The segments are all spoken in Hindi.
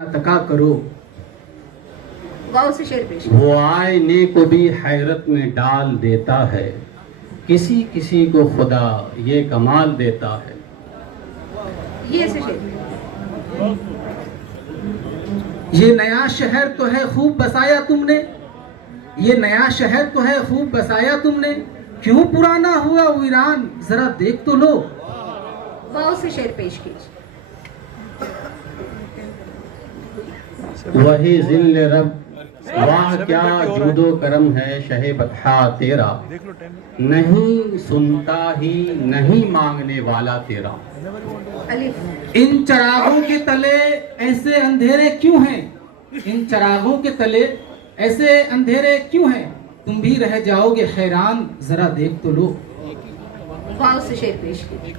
तका करो। गाँव से शेर पेश। वो आईने को भी हैरत में डाल देता है, किसी किसी को खुदा ये कमाल देता है। ये से शेर। ये नया शहर तो है खूब बसाया तुमने, ये नया शहर तो है खूब बसाया तुमने, क्यों पुराना हुआ वीरान जरा देख तो लो। गाँव से शेर पेश कीजिए। वही जिल्ल रब वाह क्या जुदो करम है शहे बतहा तेरा, नहीं सुनता ही नहीं मांगने वाला तेरा। अलिफ। इन चरागों के तले ऐसे अंधेरे क्यों हैं, इन चरागों के तले ऐसे अंधेरे क्यों हैं, तुम भी रह जाओगे हैरान जरा देख तो लो। गाँव से शेर पेश कीजिए।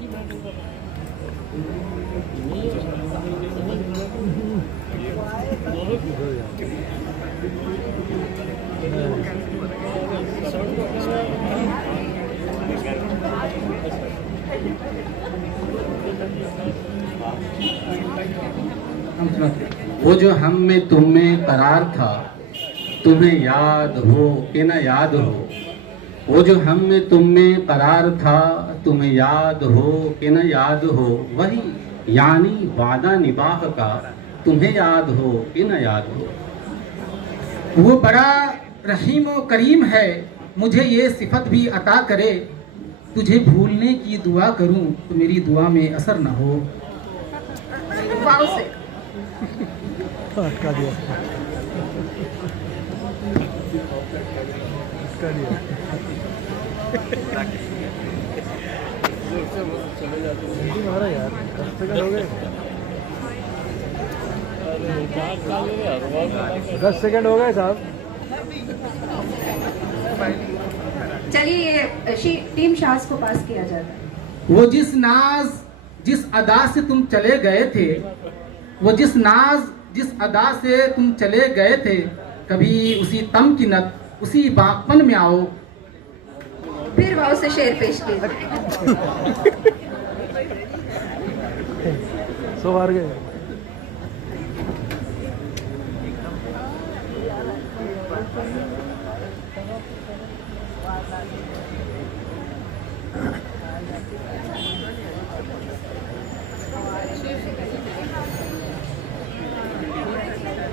वो जो हम में तुम में करार था, तुम्हें याद हो कि न याद हो। वो जो हम में तुम में करार था, तुम्हें याद हो कि न याद हो। वही यानी वादा निबाह का, तुम्हें याद हो कि न याद हो। वो बड़ा रहीम व करीम है, मुझे ये सिफत भी अता करे, तुझे भूलने की दुआ करूं तो मेरी दुआ में असर न हो। गाँव से। अटका दिया, अटका दिया। मारा यार, 10 सेकंड हो गए। 10 सेकंड हो गए साहब। चलिए टीम शाज को पास किया जाता है। वो जिस नाज जिस अदा से तुम चले गए थे, वो जिस नाज जिस अदा से तुम चले गए थे, कभी उसी तमकिनत उसी बागपन में आओ। फिर गाँव से शेर पेश कीजिए। 100 हार गए।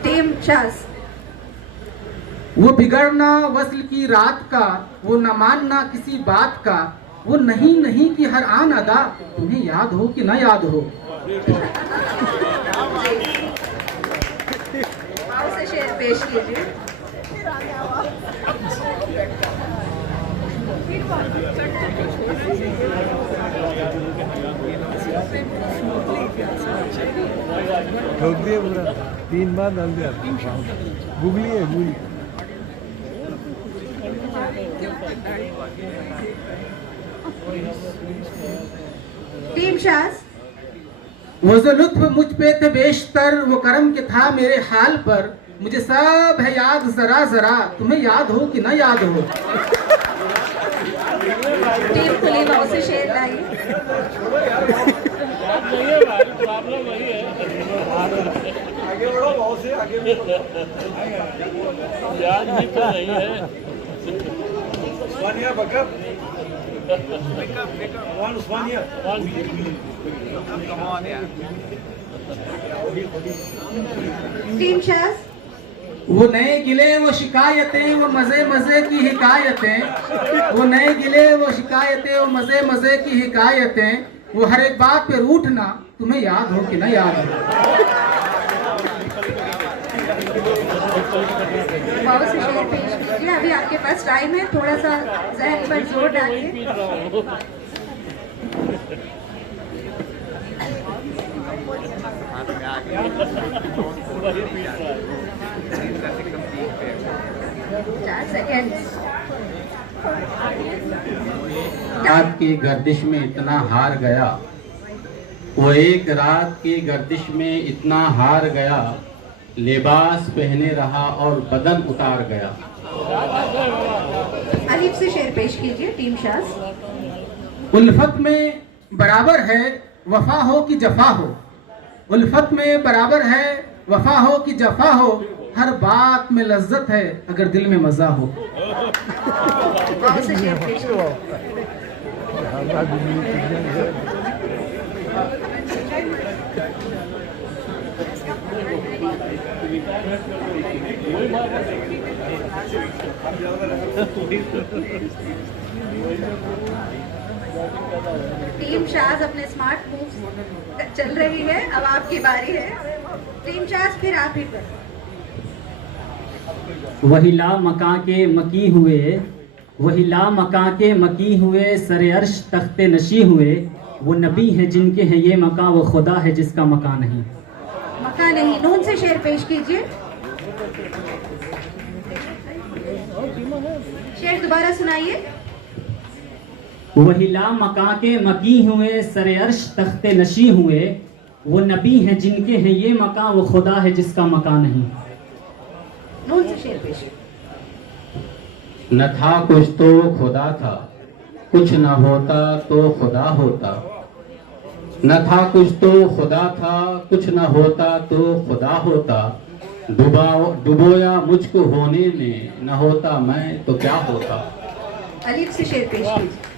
टीम शाज। वो बिगड़ना वस्ल की रात का, वो न मानना किसी बात का, वो नहीं नहीं की हर आन अदा, तुम्हें याद हो कि न याद हो। गाँव से शेर पेश कीजिए। ठोक दिए पूरा, 3 बार डाल दिया। गूगली है गूगली। टीम शाज। वो जो लुत्फ मुझ पे थे बेशतर, वो करम के था मेरे हाल पर, मुझे सब है याद जरा जरा, तुम्हें याद हो कि न याद हो। टीम खुली गाँव से शेर लाइए। आगे बढ़ो, बहुत से आगे बढ़ो। याद भी तो नहीं है। उस्मानिया बकअप, उस्मानिया। टीम शाज। वो नए गिले वो शिकायतें, वो मजे मजे की हिकायतें, वो नए गिले वो शिकायतें, वो मजे मजे की हिकायतें, वो हर एक बात पे रूठना, तुम्हें याद हो कि न याद हो। गाँव से शेर पेश कीजिए। अभी आपके पास टाइम है, थोड़ा सा जहन पर जोर डालिए। चार सेकेंड। रात की गर्दिश में इतना हार गया, वो एक रात की गर्दिश में इतना हार गया, लिबास पहने रहा और बदन उतार गया। अलीफ से शेर पेश कीजिए। टीम शाज। उल्फत में बराबर है वफा हो कि जफा हो, उल्फत में बराबर है वफा हो कि जफा हो, हर बात में लज्जत है अगर दिल में मजा हो। वाव से शेर पेश कीजिए। हाँ, गुगली कितने है? टीम शाज अपने स्मार्ट मूव्स चल रही है, अब आपकी बारी है। टीम शाज फिर आप ही पर। वही ला मकां के मकी हुए, वही ला मकां के मकी हुए, सरे अर्श तख्ते नशी हुए, वो नबी हैं जिनके हैं ये मकां, वो खुदा है जिसका मकां नहीं। मकान नहीं, नून से शेर पेश कीजिए। शेर दोबारा सुनाइए। वही ला मकां के मकी हुए, सरे अर्श तख्ते नशी हुए, वो नबी हैं जिनके हैं ये मकां, वो खुदा है जिसका मकां नहीं। नून से शेर पेश। न था कुछ तो खुदा था, कुछ न होता तो खुदा होता। न था कुछ तो खुदा था, कुछ न होता तो खुदा होता। डुबोया मुझको होने में, न होता मैं तो क्या होता। अलीफ से शेर पेश कीजिए।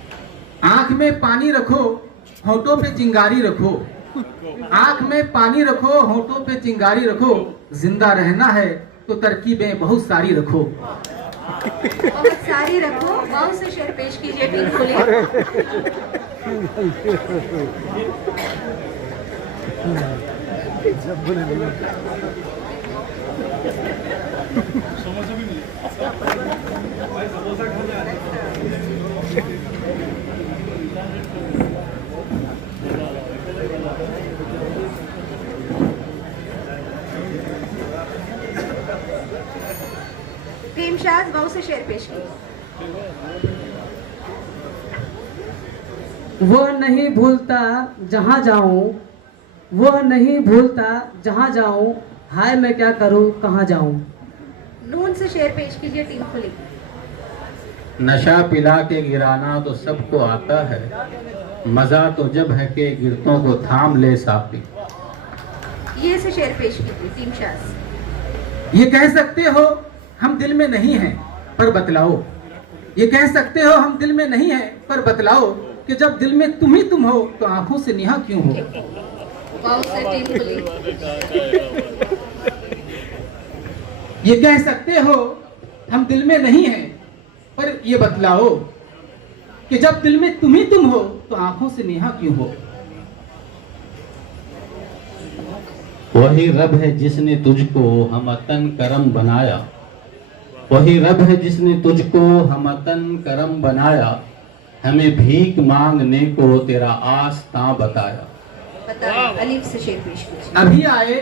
आंख में पानी रखो, होठों पे चिंगारी रखो। आंख में पानी रखो, होठों पे चिंगारी रखो। जिंदा रहना है तो तरकीबें बहुत सारी रखो। बहुत सारी रखो। वाव से शेर पेश कीजिए टीम फुली। जब बोले बोले टीम शाज वाव से शेर पेश कीजिए। वो नहीं भूलता जहाँ जाऊं, वो नहीं भूलता जहाँ जाऊं, हाय मैं क्या करूं कहाँ जाऊं। नून से शेर पेश कीजिए टीम फुली। नशा पिला के गिराना तो सबको आता है, मजा तो जब है कि गिरतों को थाम ले साथी। ये से शेर पेश कीजिए टीम शाज। ये कह सकते हो हम दिल में नहीं हैं पर बतलाओ। ये कह सकते हो हम दिल में नहीं हैं पर बतलाओ, कि जब दिल में तुम ही तुम हो तो आंखों से निहा क्यों हो। वाव से टीम फुली। ये कह सकते हो हम दिल में नहीं हैं पर ये बतलाओ, कि जब दिल में तुम ही तुम हो तो आंखों से नेहा क्यों हो। वही रब है जिसने तुझको हमतन करम बनाया। वही रब है जिसने तुझको हमतन करम बनाया। हमें भीख मांगने को तेरा आस्था बताया। बताया। अलीफ से शेर पेश कीजिए। अभी आए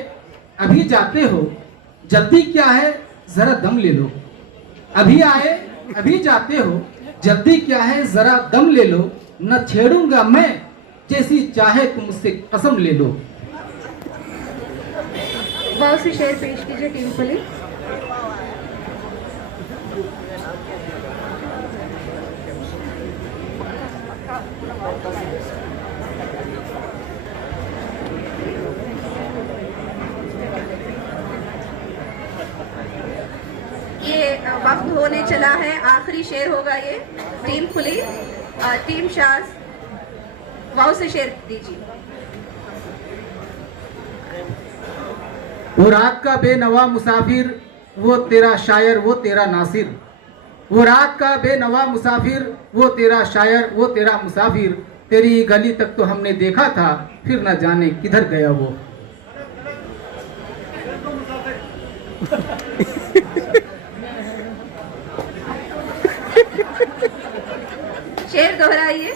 अभी जाते हो, जल्दी क्या है जरा दम ले लो। अभी आए अभी जाते हो, जल्दी क्या है जरा दम ले लो। न छेड़ूंगा मैं, जैसी चाहे तुम मुझसे कसम ले लो। वाव से शेर पेश कीजिए टीम फुली। ये वक्त होने चला है, आखिरी शेर होगा ये। टीम खुली, टीम शाज वाव से शेर दीजिए। वो रात का बेनवा मुसाफिर, वो तेरा शायर, वो तेरा नासिर। वो रात का बेनवा मुसाफिर, वो तेरा शायर, वो तेरा मुसाफिर। तेरी गली तक तो हमने देखा था, फिर न जाने किधर गया वो। शेर दोहराइए,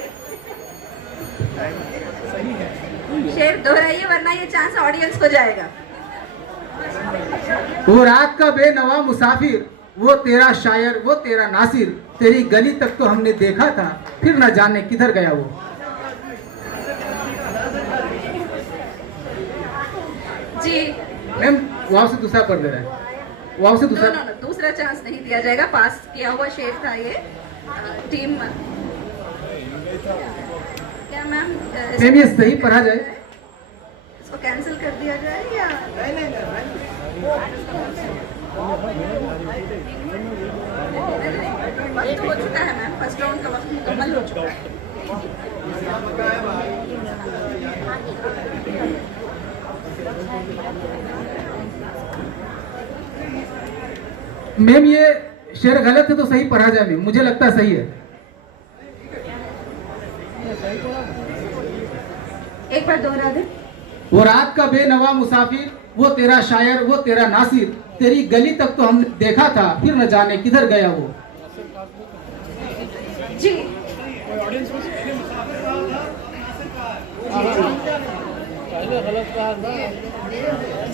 शेर दोहराइए वरना ये चांस ऑडियंस को जाएगा। वो रात का बेनवा मुसाफिर, वो तेरा शायर, वो तेरा नासिर। तेरी गली तक तो हमने देखा था, फिर न जाने किधर गया वो। जी मैम वाव से दूसरा पढ़ दे रहा है। वाव से दूसरा। नो, दूसरा चांस नहीं दिया जाएगा, पास किया हुआ शेर था ये। टीम क्या मैम मैम ये सही पढ़ा जाए। इसको कैंसिल कर दिया जाए या वक्त हो चुका है मैम, फर्स्ट राउंड का वक्त मुकम्मल हो चुका है। मैम ये शेर गलत है तो सही पढ़ा जाए मैम, मुझे लगता है सही है। एक बार दोहरा दे। वो रात का बेनवा मुसाफिर, वो तेरा शायर, वो तेरा नासिर, तेरी गली तक तो हमने देखा था, फिर न जाने किधर गया वो। जी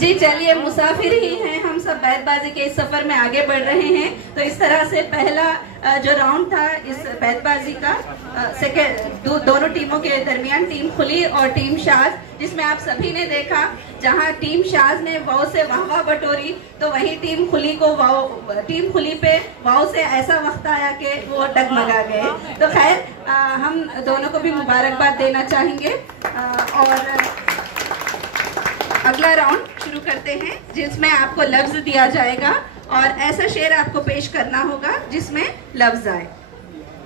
जी चलिए, मुसाफिर ही हैं हम सब, बैतबाजी के इस सफर में आगे बढ़ रहे हैं। तो इस तरह से पहला जो राउंड था इस बैतबाजी का, दोनों टीमों के दरमियान, टीम खुली और टीम शाज, जिसमें आप सभी ने देखा जहां टीम शाज ने वाव से वाहवाह बटोरी, तो वहीं टीम खुली पे वाव से ऐसा वक्त आया कि वो डगमगा गए। तो खैर हम दोनों को भी मुबारकबाद देना चाहेंगे और अगला राउंड शुरू करते हैं, जिसमें आपको लफ्ज दिया जाएगा और ऐसा शेर आपको पेश करना होगा जिसमें लफ्ज आए।